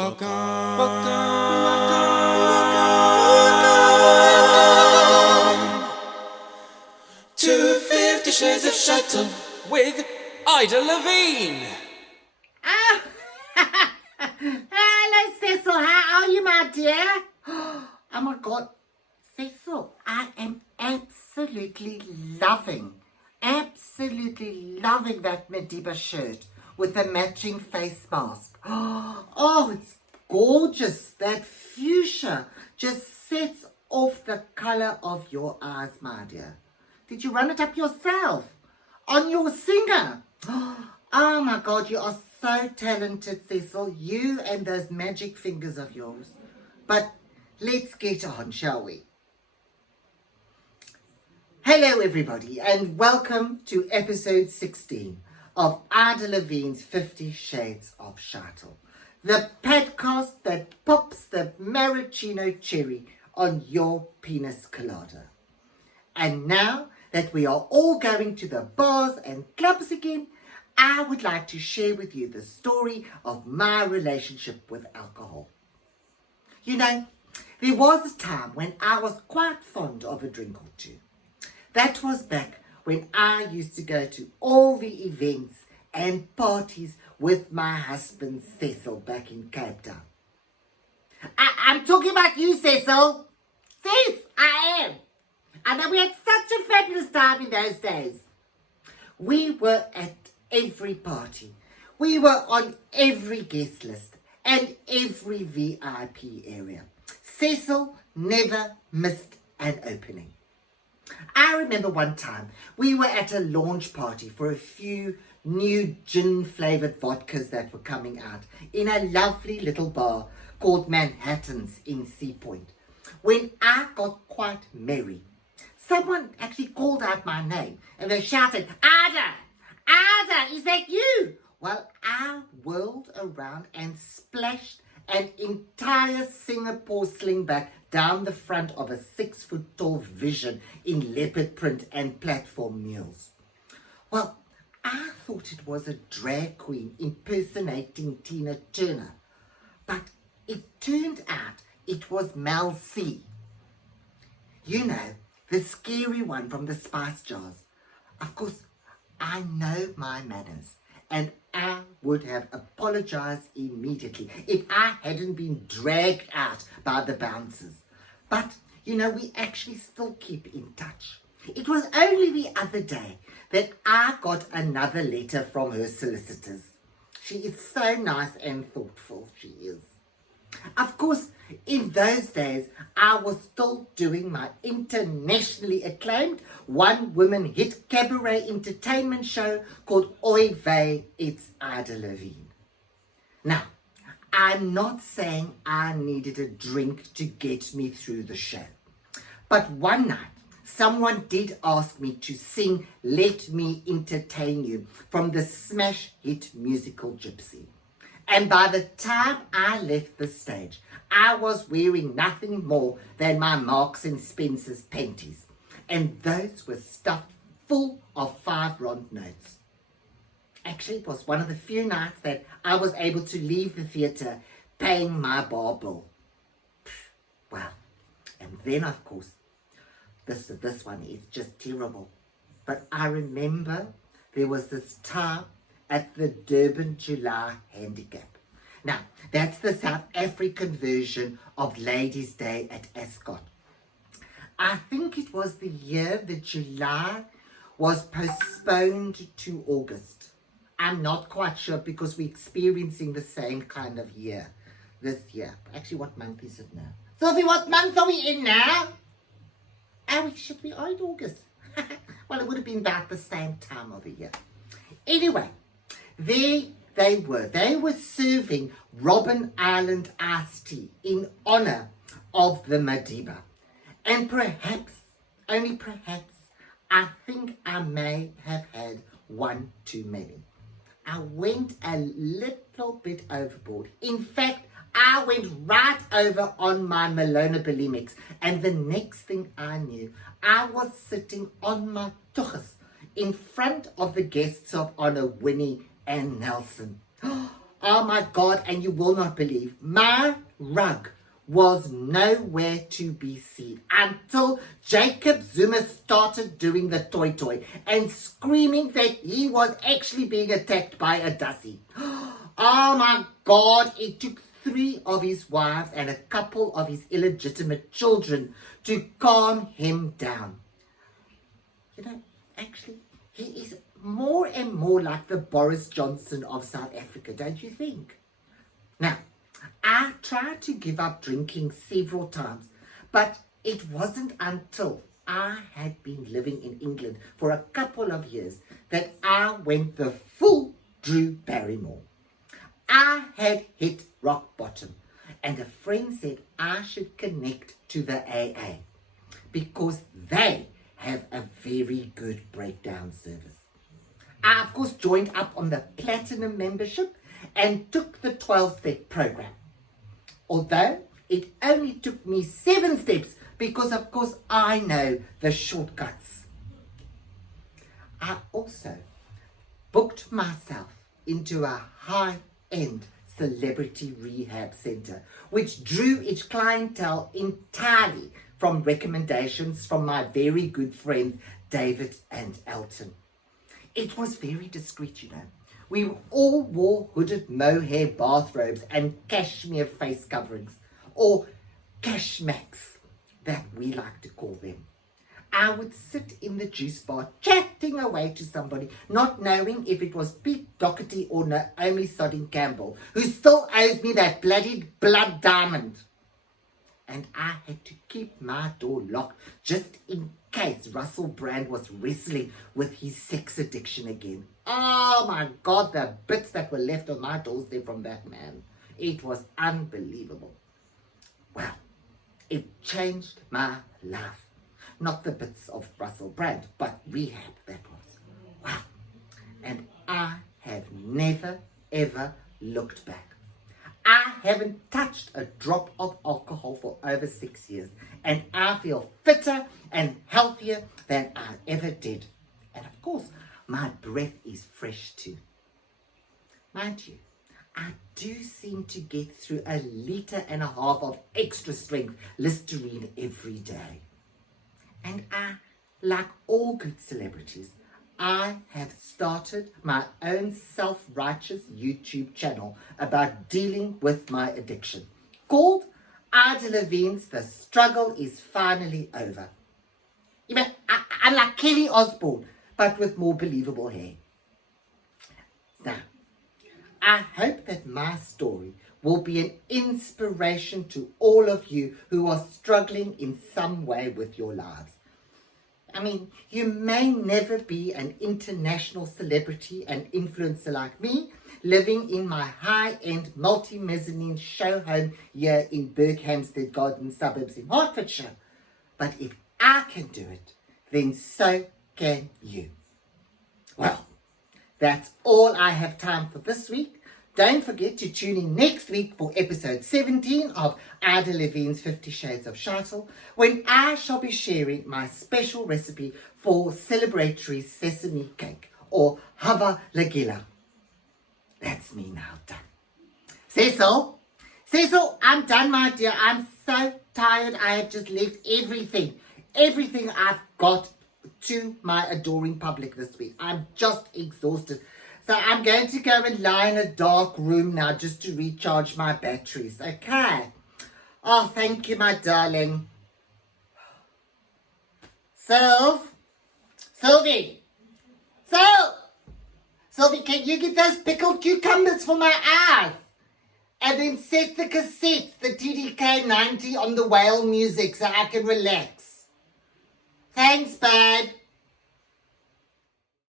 Welcome to 50 Shades of Shuttle with Ida Levin. Oh, hello, Cecil. How are you, my dear? Oh my God, Cecil, I am absolutely loving that Madiba shirt with the matching face mask. Oh, it's gorgeous. That fuchsia just sets off the color of your eyes, my dear. Did you run it up yourself? On your singer? Oh my God, you are so talented, Cecil. You and those magic fingers of yours. But let's get on, shall we? Hello everybody and welcome to episode 16 of Ida Levin's 50 Shades of Shuttle. The podcast that pops the maraschino cherry on your pina colada. And now that we are all going to the bars and clubs again, I would like to share with you the story of my relationship with alcohol. You know, there was a time when I was quite fond of a drink or two. That was back when I used to go to all the events and parties with my husband Cecil back in Cape Town. I'm talking about you, Cecil. Cec, I am. And we had such a fabulous time in those days. We were at every party. We were on every guest list and every VIP area. Cecil never missed an opening. I remember one time we were at a launch party for a few new gin-flavoured vodkas that were coming out in a lovely little bar called Manhattan's in Sea Point. When I got quite merry, someone actually called out my name and they shouted, "Ada! Ada, is that you?" Well, I whirled around and splashed an entire Singapore slingback down the front of a 6-foot-tall Vision in leopard print and platform mules. Well, I thought it was a drag queen impersonating Tina Turner, but it turned out it was Mel C. You know, the scary one from the Spice Jars. Of course, I know my manners, and I would have apologized immediately if I hadn't been dragged out by the bouncers. But, you know, we actually still keep in touch. It was only the other day that I got another letter from her solicitors. She is so nice and thoughtful, she is. Of course, in those days, I was still doing my internationally acclaimed one-woman hit cabaret entertainment show called Oy Vey, It's Ida Levin. Now, I'm not saying I needed a drink to get me through the show. But one night, someone did ask me to sing Let Me Entertain You from the smash hit musical Gypsy. And by the time I left the stage, I was wearing nothing more than my Marks and Spencer's panties. And those were stuffed full of 5 rand notes. Actually, it was one of the few nights that I was able to leave the theatre paying my bar bill. Well, and then of course, this one is just terrible. But I remember there was this time at the Durban July Handicap. Now, that's the South African version of Ladies' Day at Ascot. I think it was the year that July was postponed to August. I'm not quite sure because we're experiencing the same kind of year this year. Actually, what month is it now? Sophie, what month are we in now? Oh, should we in August? Well, it would have been about the same time of the year. Anyway, there they were. They were serving Robben Island iced tea in honour of the Madiba. And perhaps, only perhaps, I think I may have had one too many. I went a little bit overboard. In fact, I went right over on my Malona bulimics, and the next thing I knew, I was sitting on my tuchus in front of the guests of honor, Winnie and Nelson. Oh my God, and you will not believe, my rug was nowhere to be seen until Jacob Zuma started doing the toy toy and screaming that he was actually being attacked by a dussie. Oh my God, it took 3 of his wives and a couple of his illegitimate children to calm him down. You know, actually, he is more and more like the Boris Johnson of South Africa, don't you think? Now, I tried to give up drinking several times, but it wasn't until I had been living in England for a couple of years that I went the full Drew Barrymore. I had hit rock bottom, and a friend said I should connect to the AA because they have a very good breakdown service. I, of course, joined up on the platinum membership and took the 12-step program. Although it only took me 7 steps because, of course, I know the shortcuts. I also booked myself into a high-end celebrity rehab center, which drew its clientele entirely from recommendations from my very good friends David and Elton. It was very discreet, you know. We all wore hooded mohair bathrobes and cashmere face coverings, or cashmacks, that we like to call them. I would sit in the juice bar chatting away to somebody, not knowing if it was Pete Doherty or Naomi Sodding Campbell, who still owes me that bloody blood diamond. And I had to keep my door locked just in case Russell Brand was wrestling with his sex addiction again. Oh my God, the bits that were left on my doorstep from that man. It was unbelievable. Well, it changed my life. Not the bits of Russell Brand, but rehab, that was. Wow. And I have never, ever looked back. I haven't touched a drop of alcohol for over 6 years, and I feel fitter and healthier than I ever did. And of course, my breath is fresh too. Mind you, I do seem to get through 1.5 liters of extra strength Listerine every day. And I, like all good celebrities, I have started my own self-righteous YouTube channel about dealing with my addiction, called Ida Levin's The Struggle Is Finally Over. You know, I'm like Kelly Osbourne, but with more believable hair. Now, I hope that my story will be an inspiration to all of you who are struggling in some way with your lives. I mean, you may never be an international celebrity and influencer like me, living in my high-end multi-mezzanine show home here in Berkhamsted Garden suburbs in Hertfordshire. But if I can do it, then so can you. Well, that's all I have time for this week. Don't forget to tune in next week for episode 17 of Ida Levin's 50 Shades of Shuttle, when I shall be sharing my special recipe for celebratory sesame cake, or hava lagila. That's me now done. Cecil, I'm done, my dear. I'm so tired. I have just left everything I've got to my adoring public this week. I'm just exhausted. So I'm going to go and lie in a dark room now just to recharge my batteries, okay? Oh, thank you, my darling. Sylvie, can you get those pickled cucumbers for my eyes? And then set the cassette, the TDK 90 on the whale music so I can relax. Thanks, babe.